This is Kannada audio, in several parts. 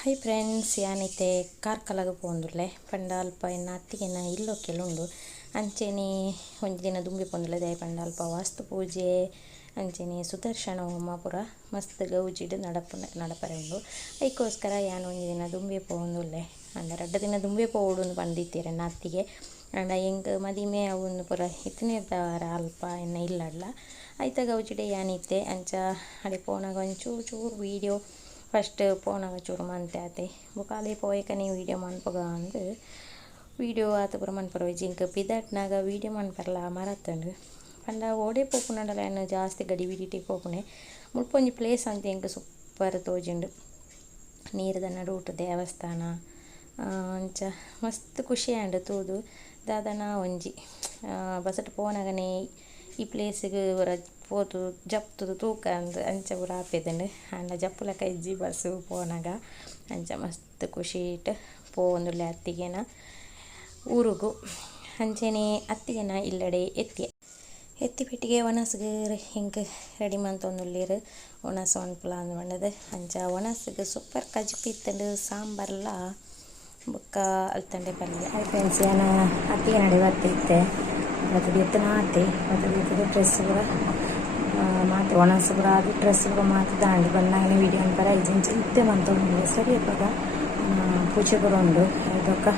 ಹೈ ಫ್ರೆಂಡ್ಸ್, ಯಾನೈತೆ ಕಾರ್ಕಲಾಗ ಪೋಂದುಲ್ಲೆ ಪಂಡ ಅಲ್ಪ ಎನ್ನ ಅತ್ತಿಗೆನ ಇಲ್ಲೊಕ್ಕೆಲುಂಡು ಅಂಚೆನೆ ಒಂಜಿ ದಿನ ದುಂಬಿ ಪೋಂದುಲ್ಲೆ ದಾಯೆ ಪಂಡ ಅಲ್ಪ ವಾಸ್ತು ಪೂಜೆ ಅಂಚೆನೆ ಸುದರ್ಶನ ಹೋಮ ಪೂರ ಮಸ್ತ್ ಗೌಜಿಡ್ ನಡಪರೆ ಉಂಡು. ಅದಕ್ಕೋಸ್ಕರ ಯಾನು ಒಂಜಿ ದಿನ ದುಂಬಿ ಪೋಂದುಲ್ಲೆ ಅಂಡ 2 ದಿನ ದುಂಬಿ ಪೋವೊಡು ಪಂದಿತ್ತೀರ ಎನ್ನ ಅತ್ತಿಗೆ. ಅಂಡ ಎಂಕ್ ಮದಿಮೆ ಅವನ್ನು ಪೂರ ಇತ್ತಿನಿರ್ದಾರ ಅಲ್ಪ ಎನ್ನ ಇಲ್ಲಡ್ಲ ಐತ ಗೌಜಿಡೆ ಯಾನಿತ್ತೆ ಅಂಚ ಅಡೆ ಪೋನಾಗ ಒಂಚೂರು ಚೂರು ವೀಡಿಯೋ ಫಸ್ಟ್ ಪೋನಾಗ ಚೂರು ಮಂತೆ ಆತೆ ಬುಕಾಲೆ ಪೋಯಕನೆ ವೀಡಿಯೋ ಮನ್ಪಗ ಅಂದು ವೀಡಿಯೋ ಆತ ಪೂರ ಮನ್ಪರ ಜಿಂಕ್ ಪಿದಟ್ನಾಗ ವೀಡಿಯೋ ಮನ್ಪರ್ಲ ಮರತ್ತಂಡು ಪಂಡ ಓಡೆ ಪೋಪುನಡಲ ಏನು ಜಾಸ್ತಿ ಗಡಿ ಬಿಡಿಟಿ ಪೋಪುನೆ ಮುಲ್ಪೊಂಜಿ ಪ್ಲೇಸ್ ಅಂತ ಎಂಕ್ ಸೂಪರ್ ತೋಜಿಂಡು. ನೀರದ ನಡುಟು ದೇವಸ್ಥಾನ ಅಂಚ ಮಸ್ತ್ ಖುಷಿ ಆಂಡು ತೂದು ದಾದನ ಒಂಜಿ ಬಸಟ್ ಪೋನಾಗನೆ ಈ ಪ್ಲೇಸಿಗೆ ಪೋತು ಜಪ್ತುದು ತೂಕ ಅಂದು ಅಂಚ ಪೂರ ಆಪೇದಂಡು ಅಂಡ ಜಪ್ಪುಲಕ ಇಜ್ಜಿ ಬಸ್ಸು ಪೋನಾಗ ಅಂಚ ಮಸ್ತ್ ಖುಷಿ ಇಟ್ಟು ಪೋವೊಂದುಲ್ಲೆ ಅತ್ತಿಗೆನ ಊರುಗು ಅಂಚೆನೆ ಅತ್ತಿಗೆನ ಇಲ್ಲಡೆ ಎತ್ತಿ ಪೆಟ್ಟಿಗೆ ಒಣಸ್ಗೆ ಹಿಂಗೆ ರೆಡಿ ಮಂತೊಂದುಲ್ಲೇರು ಒಣಸ್ ಒನ್ಪುಲ ಅಂದು ಬಂಡದು ಅಂಚ ಒಣಸ್ಗೆ ಸೂಪರ್ ಕಜ್ಪಿತ್ತಂಡು ಸಾಂಬಾರ್ಲ ಬೊಕ್ಕ ಅಲ್ತಂಡೆ ಪಲ್ಯ. ಫ್ರೆಂಡ್ಸ್ ಯಾನ ಅತ್ತಿಗೆ ನಡೆ ಬರ್ತಿತ್ತೆ ಮತ್ತು ಎತ್ತನ ಆತೆ ಮತ್ತು ಡ್ರೆಸ್ ಪೂರ ಮಾತು ಒಣಸು ಪೂರ ಅದು ಡ್ರೆಸ್ ಪೂರ ಮಾತು ದಾಂಡಿ ಬಂದಾಗನೇ ವೀಡಿಯೋ ಅನ್ಪರ ಇಜ್ಜಿಂಚಿ ಇತ್ತೆ ಮಂತೊಂದು ಸರಿ ಅಪ್ಪಾಗ ಪೂಜೆ ಪೂರ ಉಂಡು ಇದಕ್ಕ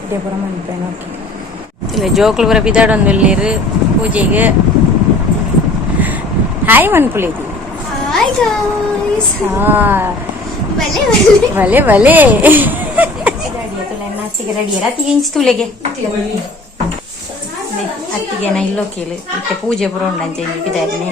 ವಿಡಿಯೋ ಪೂರ ಮನ್ಪೇನು ಓಕೆ ಇಲ್ಲ ಜೋಕ್ಲು ಪೂರ ಬಿದಾಡೊಂದುಲ್ಲೇರು ಪೂಜೆಗೆ ಹಾಯ್ ಮನ್ಪುಲೇದು ಭಲೆ ಭಲೆ ಅತ್ತಿಗೆ ರೆಡಿ ಅತ್ತಿಗೆ ಇಂಚು ತುಲೆಗೆ ಅತ್ತಿಗೆನ ಇಲ್ಲೋ ಕೇಳು ಇತ್ತೆ ಪೂಜೆ ಪೂರ ಉಂಡಂಚೆ ಬಿದ್ದಾಗನೆ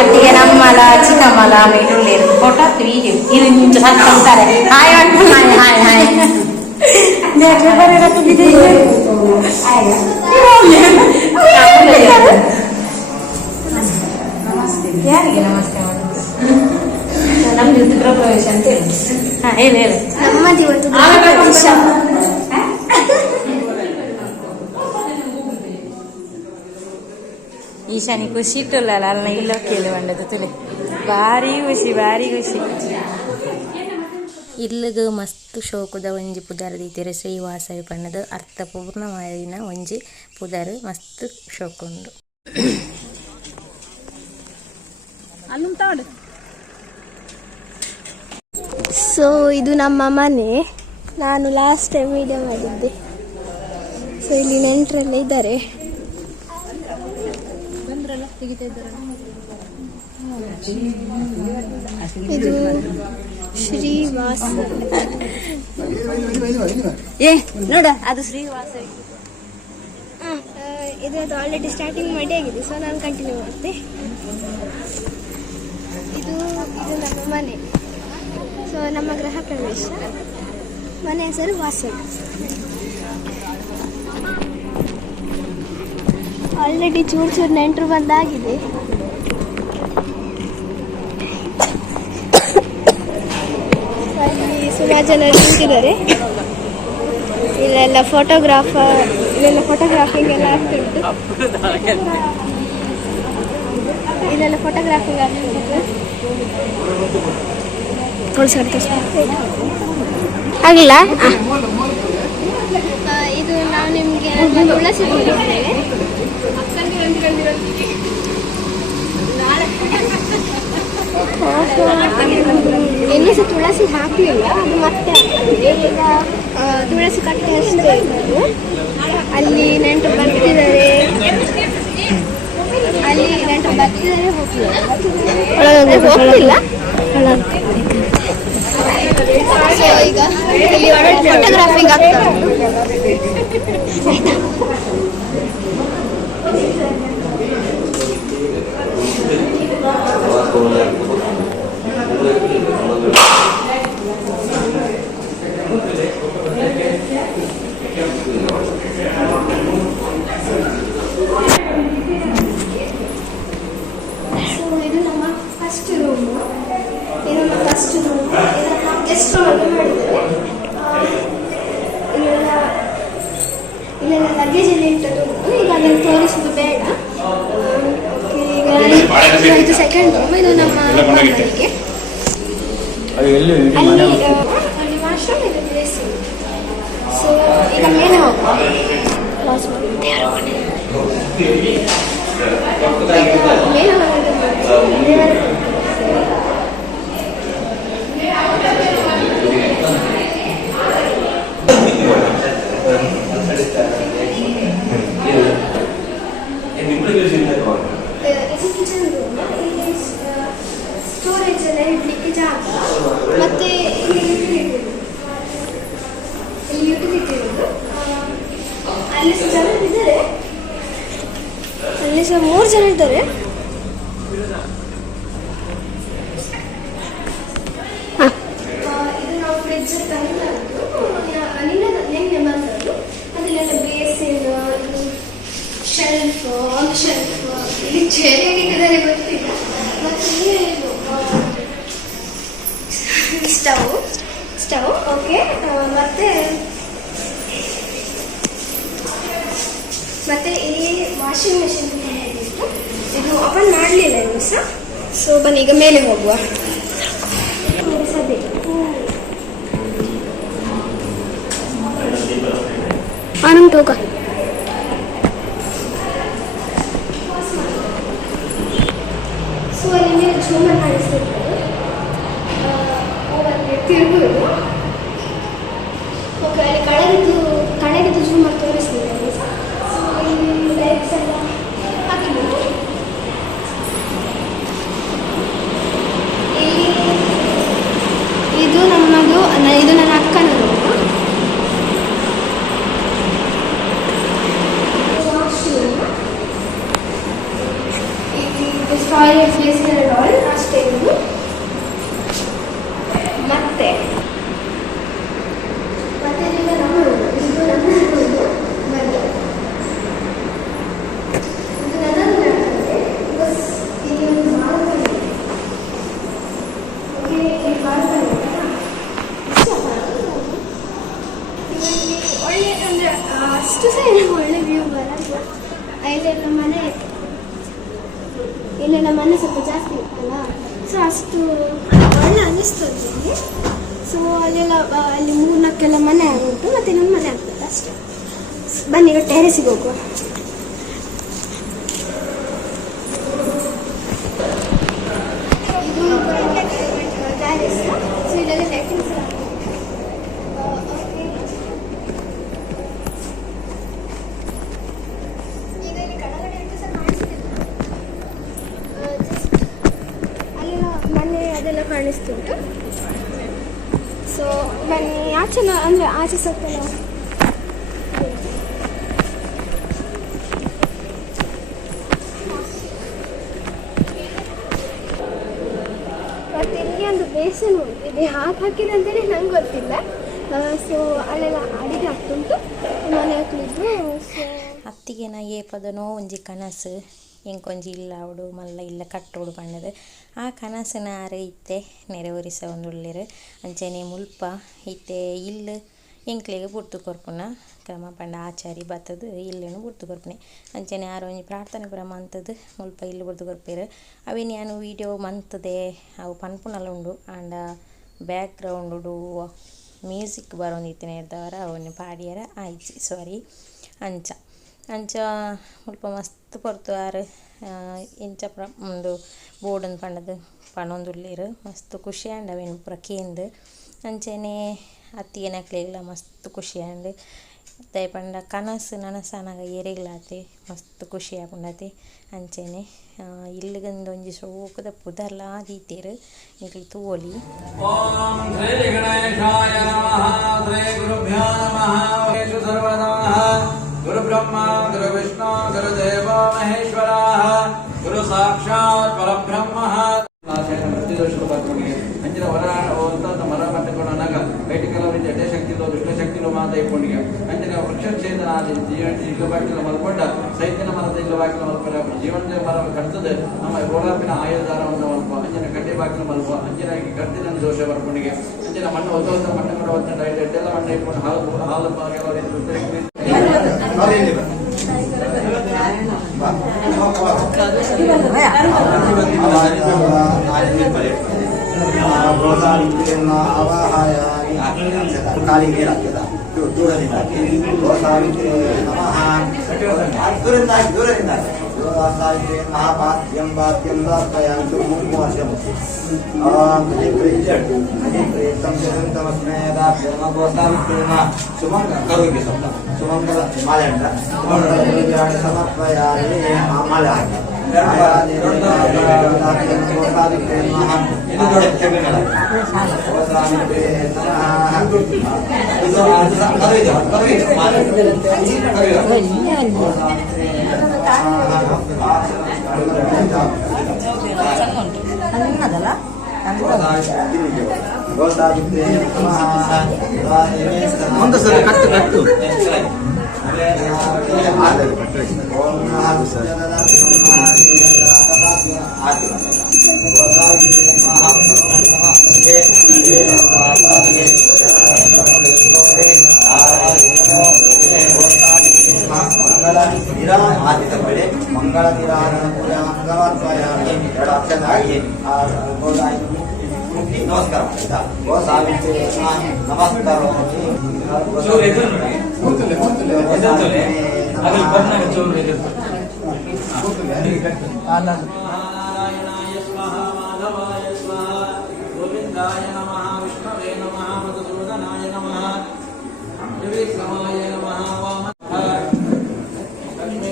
ಅತ್ತಿಗೆ ನಮ್ಮಲ ಚಿಕ್ಕಮ್ಮಲ ಮೇಟುಳ್ಳೇರು ಫೋಟೋ ವೀಡಿಯೋ ಇದು ಇಂಚು ಹಾಕ್ತಾರೆ ಹಾಯ್ ಹಾಯ್ ಹಾಯ್ ಹಾಯ್ ಯಾರಿಗೆ ನಮಸ್ತೆ ಮಾಡೋದು ನಮ್ದು ಗೃಹ ಪ್ರವೇಶ ಅಂತ ಹೇಳಿ ಹೇಳಿ ನಮ್ಮದು ಇವತ್ತು ಪ್ರವೇಶ ಈಶಾನಿ ಖುಷಿ ಇಟ್ಟಲ್ಲ ಅಲ್ಲ ಇಲ್ಲ ಕೇಳಿ ಬಂಡದು ತುಲೆ ಭಾರಿ ಖುಷಿ ಇಲ್ಲಿಗೆ ಮಸ್ತ್ ಶೋಕದ ಒಂಜಿ ಪುದಾರ್ ದೀತೆರೆ ಶ್ರೀವಾಸವಿ ಪಣ್ಣದು ಅರ್ಥಪೂರ್ಣವಾಯಿನ ಒಂಜಿ ಪುದಾರ್ ಮಸ್ತ್ ಶೋಕ ಉಂಡು. ಸೊ ಇದು ನಮ್ಮ ಮನೆ, ನಾನು ಲಾಸ್ಟ್ ಟೈಮ್ ವಿಡಿಯೋ ಮಾಡಿದ್ದೆ. ಸೊ ಇಲ್ಲಿ ನೆಂಟರೆಲ್ಲ ಇದ್ದಾರೆ. ಇದು ಶ್ರೀವಾಸ ನೋಡ ಅದು ಶ್ರೀವಾಸವಿ ಇದ್ರದ್ದು ಆಲ್ರೆಡಿ ಸ್ಟಾರ್ಟಿಂಗ್ ಮಾಡಿ ಆಗಿದೆ. ಸೊ ನಾನು ಕಂಟಿನ್ಯೂ ಮಾಡ್ತೆ. ಇದು ನಮ್ಮ ಮನೆ. ಸೊ ನಮ್ಮ ಗೃಹ ಪ್ರವೇಶ, ಮನೆ ಹೆಸರು ವಾಸವಿ. ಆಲ್ರೆಡಿ ಚೂರು ನೆಂಟರು ಬಂದಾಗಿದೆ. ಇಲ್ಲಿ ಸುಮಾರು ಜನ ನಿಂತಿದ್ದಾರೆ. ಇಲ್ಲೆಲ್ಲ ಫೋಟೋಗ್ರಾಫಿಂಗ್ ಎಲ್ಲ ಆಗ್ತಿತ್ತು. ಇಲ್ಲೆಲ್ಲ ಫೋಟೋಗ್ರಾಫಿಂಗ್ ಆಗ್ತಿತ್ತು. ಆಗಿಲ್ಲ. ಇದು ನಾವು ನಿಮಗೆ ತುಳಸಿ ಕೊಟ್ಟಿದ್ದೇವೆ. ಇನ್ನೂ ಸಹ ತುಳಸಿ ಹಾಕಲಿಲ್ಲ, ಅದು ಮತ್ತೆ ಈಗ ತುಳಸಿ ಕಟ್ಟೆ ಅಷ್ಟೇ ಇರೋದು. ಅಲ್ಲಿ ನೆಂಟರು ಬರ್ತಿದ್ದಾರೆ, ಹೋಗ್ತಿಲ್ಲ. ಸೊ ಈಗ ಇಲ್ಲಿ ಫೋಟೋಗ್ರಾಫಿಂಗ್ ಆಗ್ತದೆ. ಇದು ನಮ್ಮ ಫಸ್ಟ್ ರೂಮು. ಗೆಸ್ಟ್ ರೂಮ್ ಮಾಡಿದ್ದಾರೆ. ಲಗೇಜ್ ಎಲ್ಲ ಇಟ್ಟದ್ದು ಉಂಟು. ಈಗ ಅದನ್ನು ತೋರಿಸೋದು ಬೇಡ. ಇದು ಸೆಕೆಂಡ್ ರೂಮ್. ಇದು ನಮ್ಮ ಮನೆಗೆ. ಅಲ್ಲಿ ವಾಶ್ರೂಮ್ ಇದೆ, ಪ್ಲೇಸ್. ಸೊ ಈಗ ಮೇಲೆ ಹೋಗುವ. ಮೇಲೆ ಸ್ಟೋರೇಜ್ ಎಲ್ಲ ಇಡ್ಲಿಕ್ಕೆ ಜಾಗ, ಮತ್ತೆ ಇಲ್ಲಿ ಯುಟಿಲಿಟಿ ಇರೋದು. ಅಲ್ಲಿ ಸಹ ಜನ ಇದ್ದಾರೆ, ಅಲ್ಲಿ ಸಹ 3 ಜನ ಇದ್ದಾರೆ. ಇದು ನಾವು ಫ್ರಿಡ್ಜ್ ತಂದದ್ದು, ನಿನ್ನೆ ಬಂದದ್ದು. ಅದನ್ನೆಲ್ಲ ಬೇಸಿನ್, ಶೆಲ್ಫ್, ಒಂದು ಶೆಲ್ಫ್, ಇಲ್ಲಿ ಚೇರ್ ಹೇಗಿಟ್ಟಿದ್ದಾರೆ ಗೊತ್ತಿಲ್ಲ. ಮತ್ತೆ ಸ್ಟವ್ ಓಕೆ. ಮತ್ತೆ ಈ ವಾಷಿಂಗ್ ಮೆಷಿನ್ ಇದು ಓಪನ್ ಮಾಡಲಿಲ್ಲ ಇನ್ನು ಸಹ. ಸೊ ಬನ್ನಿ ಈಗ ಮೇಲೆ ಹೋಗುವ. ಆನಂದ್ ಹೋಗ. ಸೊ ಅಲ್ಲಿ ಮೇಲೆ ಝೂಮರ್ ಕಾಣಿಸ್ತಿರ್ಬೋದು, ತಿರುಗುವುದು. ಓಕೆ, ಅಲ್ಲಿ ಕಡೆಗಿದ್ದು ಝೂಮರ್ ತೋರಿಸ್ತಿದ್ದಾರೆ. ಸೊ ಇಲ್ಲಿ ಲೈಟ್ಸ್ ಎಲ್ಲ ಹಾಕಿದ್ದು. ಇದು ನಮ್ಮದು, ಇದು ನನ್ನ ಅಕ್ಕನ ರೂಮ್. ಟಾಯ್ಲೆಟ್ ಬೇಸಿನ್ ಆಲ್ ಅಷ್ಟೇ. ಮತ್ತೆ ಇದು ನಮ್ಮ ರೂಮ್. ಇದು ನನ್ನ ರೂಮ್. ಇದು ನನ್ನ ರೂಮ್. ಇಲ್ಲಿ ಒಂದು ಬಾಲ್ಕನಿ ಇದೆ. ಓಕೆ, ಈ ಬಾಲ್ಕನಿ ಒಳ್ಳೆ, ಅಂದರೆ ಅಷ್ಟು ಸಹ ಒಳ್ಳೆ ವ್ಯೂ ಬರಲ್ಲ. ಇಲ್ಲೆಲ್ಲ ಮನೆ, ಇಲ್ಲೆಲ್ಲ ಮನೆ ಸ್ವಲ್ಪ ಜಾಸ್ತಿ ಇತ್ತಲ್ಲ, ಸೊ ಅಷ್ಟು ಒಳ್ಳೆ ಅನ್ನಿಸ್ತದೆ ಇಲ್ಲಿ. ಸೊ ಅಲ್ಲೆಲ್ಲ ಅಲ್ಲಿ 3-4 ಮನೆ ಉಂಟು, ಮತ್ತು ಇನ್ನೊಂದು ಮನೆ ಆಗ್ತದೆ ಅಷ್ಟೇ. ಬನ್ನಿ ಈಗ ಟೆರೆಸಿಗೆ ಹೋಗುವ. ಇದು ಟೆರೆಸ್. ಸೊ ಇಲ್ಲೆಲ್ಲ ಲೈಟಿಂಗ್ಸ್ ಅದೆಲ್ಲ ಕಾಣಿಸ್ತುಂಟು. ಸೊ ಬನ್ನಿ ಆಚೆ, ಅಂದರೆ ಆಚೆ ಸ್ವಲ್ಪ ಮತ್ತೆ ಇಲ್ಲಿ ಒಂದು ಬೇಸನ್ ಉಂಟು. ಇದು ಹಾಕಿದೆ ಅಂತೇಳಿ ನಂಗೆ ಗೊತ್ತಿಲ್ಲ. ಸೊ ಅಲ್ಲೆಲ್ಲ ಅಡಿಗೆ ಆಗ್ತುಂಟು ಮನೆ ಹಾಕಲಿದ್ದು. ಸೊ ಅತ್ತಿಗೆನ ಏಪದನೋ ಒಂಜಿ ಕನಸು ಎಂಕೊಂಜಿ ಇಲ್ಲ ಅವಡು ಮಲ್ಲ ಇಲ್ಲ ಕಟ್ಟೋಡು ಪಂಡದು. ಆ ಕನಸಿನ ಆರೆ ಇತ್ತೆ ನೆರವೇರಿಸ ಒಂದುಳ್ಳಿರು. ಅಂಚನೆ ಮುಲ್ಪ ಇತ್ತೆ ಇಲ್ಲು ಎಂಕ್ಲೆಗೆ ಬುರ್ತು ಕೊರ್ಪುನ ಕ್ರಮ ಪಂಡ ಆಚಾರಿ ಬತ್ತದು ಇಲ್ಲೇನು ಬುರ್ತು ಕೊರ್ಪುನೆ. ಅಂಚನೆ ಆರು ಒಂಜಿ ಪ್ರಾರ್ಥನೆ ಪುರ ಮಂತದ್ದು ಮುಲ್ಪ ಇಲ್ಲು ಬುರ್ತು ಕೊರ್ಪೇರು. ಅವೇನು ನಾನು ವೀಡಿಯೋ ಮಂತದೆ ಅವು ಪನ್ಪುನಲ್ಲ ಉಂಡು. ಆಂಡ ಬ್ಯಾಕ್ ಗ್ರೌಂಡು ಮ್ಯೂಸಿಕ್ ಬರೋಂದಿತ್ತಿನ ಇರ್ದವರ ಅವನ್ನ ಪಾಡಿಯರ ಆಯ್ಚಿ ಸಾರಿ ಅಂಚ ಮುಲ್ಪ ಮಸ್ತ್ ಪೊರ್ತು ಆರು ಇಂಚ ಒಂದು ಬೋರ್ಡನ್ನು ಪಂಡದು ಪಣೊಂದುಲ್ಲೇರು ಮಸ್ತ್ ಖುಷಿ ಆಂಡ್ ಅವೇನು ಪೂರ ಕೇಂದು. ಅಂಚನೆ ಅತ್ತಿಗೆ ನಕ್ಲೆಗ್ಲ ಮಸ್ತ್ ಖುಷಿ ಆಂಡ್ ದಯ ಪಂಡ ಕನಸು ನನಸಾನಾಗ ಏರೆಗ್ಲಾತೆ ಮಸ್ತ್ ಖುಷಿ ಆಪುಂಡತೆ. ಅಂಚನೆ ಇಲ್ಲಿಗಂದು ಒಂಜಿ ಶೋಕದ ಪುದರ್ಲ ದೀತೇರು ಇಂಕ್ಲಿ ತೂವೊಲಿ. ಓಂ ಶ್ರೀ ಗಣೇಶಾಯ ನಮಃ. ಶ್ರೀ ಗುರುಭ್ಯೋ ನಮಃ. ಸರ್ವದಾ ಗುರು ಬ್ರಹ್ಮ ಗುರು ವಿಷ್ಣು ಗುರು ದೇವ ಮಹೇಶ್ವರ ಗುರು ಸಾಕ್ಷಾತ್ ಪರಬ್ರಹ್ಮ. ಅಂಚಿನ ಹೊರ ಮರ ಮಟ್ಟಕೊಂಡಾಗ ಬಯಟಿಗೆಲ್ಲ ಜಡೆ ಶಕ್ತಿಲೋ ದುಷ್ಟ ಶಕ್ತಿಲೋ ಮಾತ ಇಟ್ಕೊಂಡಿಗೆ ಅಂಚಿನ ವೃಕ್ಷಛೇದನ ಜೀವ ಬಾಕಿಲ ಮಲ್ಕೊಂಡ ಸೈತಿನ ಮರದ ಇಲ್ಲ ಬಾಕಿಲ ಮಲ್ಕೊಂಡ ಜೀವನದ ಮರ ಕಡ್ತದೆ ನಮ್ಮ ಗೋಳಾಪಿನ ಆಯುಧಾರವನ್ನು ಮಲ್ಪ ಅಂಚಿನ ಕಡ್ಡೆ ಬಾಕಿಲ ಮಲ್ಪ ಅಂಚಿನ ಕಡ್ದಿನ ದೋಷ ಬರ್ಕೊಂಡಿಗೆ ಅಂಚಿನ ಮಣ್ಣು ಹೊತ್ತ ಮಣ್ಣು ಕೂಡ ಒತ್ತಂಡ ಎಡ್ಡೆಲ್ಲ ಮಣ್ಣು ಇಟ್ಕೊಂಡು ಹಾಲು ಕೆಲವು ರೀತಿ ಒಂದೊಂದ್ಸಲ ಕಟ್ಟು ಕಟ್ಟು ಮಂಗಳ ನಮಸ್ಕಾರ ನಾರಾಯಣಾಯ ಸ್ವಾಹ ಮಾಧವಾಯ ಸ್ವಾಹ ಗೋವಿಂದಾಯ ನಮಃ ವಿಷ್ಣವೇ ನಮಃ ಮಧುಸೂದನಾಯ ನಮಃ ತ್ರಿವಿಕ್ರಮಾಯ ನಮಃ ವಾಮನಃ ಲಕ್ಷ್ಮೀ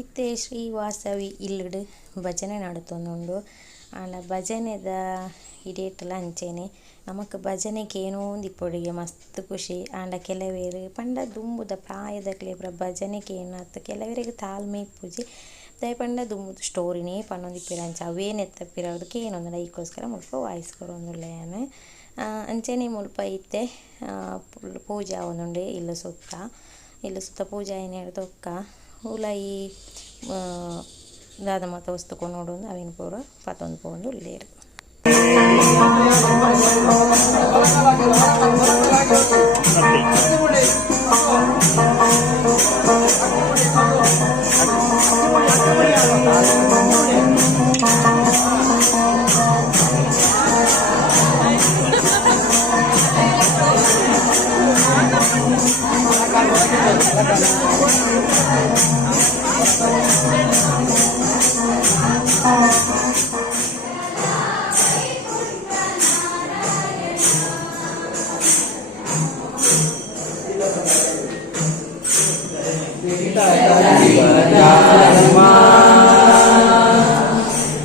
ಇತ್ತೆ ಶ್ರೀವಾಸವಿ ಇಲ್ಲಡು ಭಜನೆ ನಡುತ್ತೊಂದುಂಡು ಆಂಡ ಭಜನೆದ ಹಿಡೇಟಲ ಅಂಚೆನೆ ನಮಕ್ ಭಜನೆಗೆ ಏನೋ ಒಂದು ಇಪ್ಪೊಡಿಗೆ ಮಸ್ತ್ ಖುಷಿ ಆಂಡ ಕೆಲವೇರು ಪಂಡ ದುಂಬುದ ಪ್ರಾಯದಕ್ಲೆ ಭಜನೆಗೆ ಏನಾಯ್ತು ಕೆಲವರಿಗೆ ತಾಳ್ಮೆ ಇಪ್ಪುಜಿ ದಯಪಂಡ ದುಂಬುದು ಸ್ಟೋರಿನೇ ಪನ್ನೊಂದಿಪ್ಪಿರ ಅಂಚ ಅವೇನೆತ್ತಪ್ಪಿರೋದಕ್ಕೆ ಏನೊಂದು ಐಕೋಸ್ಕರ ಮುಲ್ಪ ವಾಯ್ಸ್ ಕೊರೊಂದುಲ್ಲೆಯಾನೆ ಅಂಚೆನೆ ಮುಲ್ಪ ಇತ್ತೆ ಪೂಜೆ ಆವೊಂದುಂಡೆ ಇಲ್ಲ ಸುತ್ತ ಪೂಜೆ ಏನು ಹೇಳ್ದೊಕ್ಕ ಉಲೈ ದಾದ ಮಾತ ವಸ್ತು ಕೊಂಡು ಅವೇನು ಪೂರ ಪತ್ತೊಂದು ಪೋಂದು ಉಳ್ಳೇರು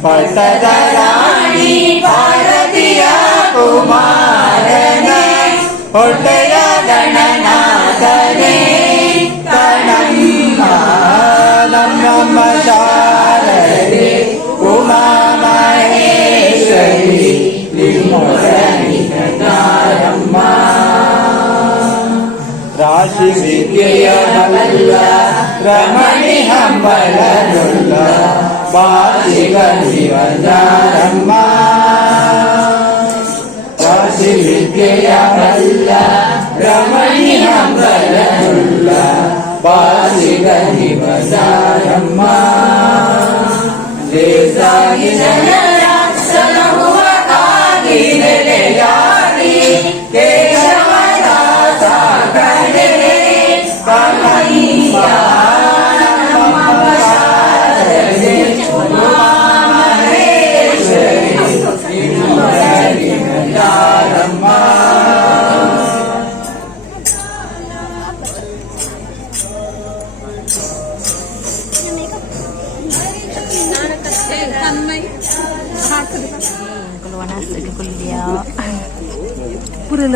ಪಟ್ಟದರಾಣಿ ಭಾರತೀಯ ಕುಮಾರನೇ ಹೊಟ್ಟೆಯ ಗಣನಾಥನೇ ಕಣಮ್ಮ ನಮ್ಮಮ್ಮ ಶಾರದೆ ಉಮಾ ಮಹೇಶ್ವರಿ ನಿಮ್ಮೊಡನಿಕನಾರಮ್ಮ ರಾಶಿ ವಿದ್ಯೆಯ ಬಲ್ಲ ರಮಣಿ ಹಂಬಲನುಳ್ಳ ಬಾಸಿಗ ಶಿವಜಾರಮ್ಮ ರಾಶಿ ವಿದ್ಯೆಯ ಬಲ್ಲ ರಮಣಿ ಹಂಬಲನುಳ್ಳ ಬಾಸಿಗ ಶಿವಜಾರಮ್ಮ ದೇಸಾಗಿ ಜನರ ಸಲಹುವ ಕಾಗಿ ನೆಲೆಯಾಗಿ ಕೇಶವದಾಸ ಕಡೆ ಕಮೈಯ ನಮಃ ಶಾರದೆ ಉಮಾ ಮಹೇಶ್ವರಿ ನಿಮ್ಮೊಡನಿಕನಾರಮ್ಮ ಪುರಲ್ಲ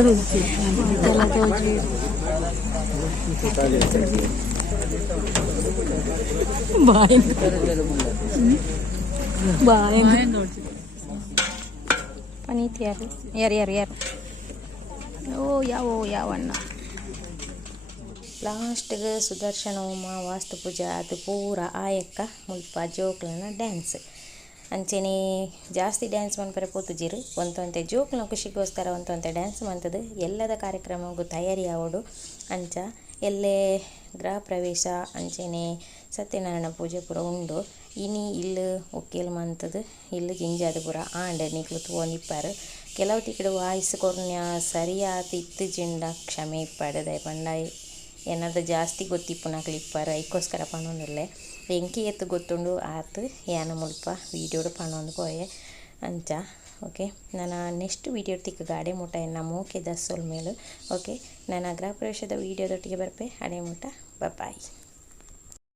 ಪನೀತ್ ಯಾರು ಯಾವಣ್ಣ ಲಾಸ್ಟ್ಗೆ ಸುದರ್ಶನ ಹೋಮ ವಾಸ್ತು ಪೂಜೆ ಅದು ಪೂರ ಆಯಕ್ಕ ಮುಲ್ಪ ಜೋಕ್ಲನ ಡ್ಯಾನ್ಸ್ ಅಂಚೆನೆ ಜಾಸ್ತಿ ಡ್ಯಾನ್ಸ್ ಮನ್ಪರೆ ಪೋತುಜಿರು ಒಂತೊಂತೆ ಜೋಕ್ಲನ ಖುಷಿಗೋಸ್ಕರ ಒಂತೊಂತೆ ಡ್ಯಾನ್ಸ್ ಮಂತದು ಎಲ್ಲದ ಕಾರ್ಯಕ್ರಮಗೂ ತಯಾರಿ ಆವಡು ಅಂಚ ಎಲ್ಲೇ ಗೃಹ ಪ್ರವೇಶ ಅಂಚೆನೆ ಸತ್ಯನಾರಾಯಣ ಪೂಜೆ ಪೂರ ಉಂಡು ಇನಿ ಇಲ್ಲು ಒಕ್ಕೇಲು ಮಂತದು ಇಲ್ಲು ಜಿಂಜಾದ ಪೂರ ಆಂಡೆ ನಿಕ್ಲು ತೂವೊಂದಿಪ್ಪಾರು ಕೆಲವು ತಿಕ್ಕಡು ವಾಯ್ಸ್ ಕೊರ್ನ್ಯ ಸರಿಯಾದ ಇತ್ತಿಜಿಂಡ ಕ್ಷಮೆ ಇಪ್ಪಾಡು ದಯಪಂಡ ಏನಾದ್ರು ಜಾಸ್ತಿ ಗೊತ್ತಿಪ್ಪುನಕ್ಲು ಇಪ್ಪಾರು ಐಕೋಸ್ಕರ ಪಣೊಂದುಲ್ಲೆ ಎಂಕಿ ಎತ್ತು ಗೊತ್ತುಂಡು ಆತು ಯಾನ ಮುಲ್ಪ ವೀಡಿಯೋಡು ಪಣೊಂದು ಪೋಯೆ ಅಂಚ ಓಕೆ ನಾನು ನೆಕ್ಸ್ಟ್ ವೀಡಿಯೋ ತಿಕ್ಕ ಅಡೆ ಮುಟ ಎನ್ನ ಮೂಕೆ ದಸ್ಸೋಲ್ ಮೇಲು ಓಕೆ ನಾನು ಗೃಹ ಪ್ರವೇಶದ ವೀಡಿಯೋದೊಟ್ಟಿಗೆ ಬರ್ಪೆ ಅಡೆ ಮುಟ ಬಾಯ್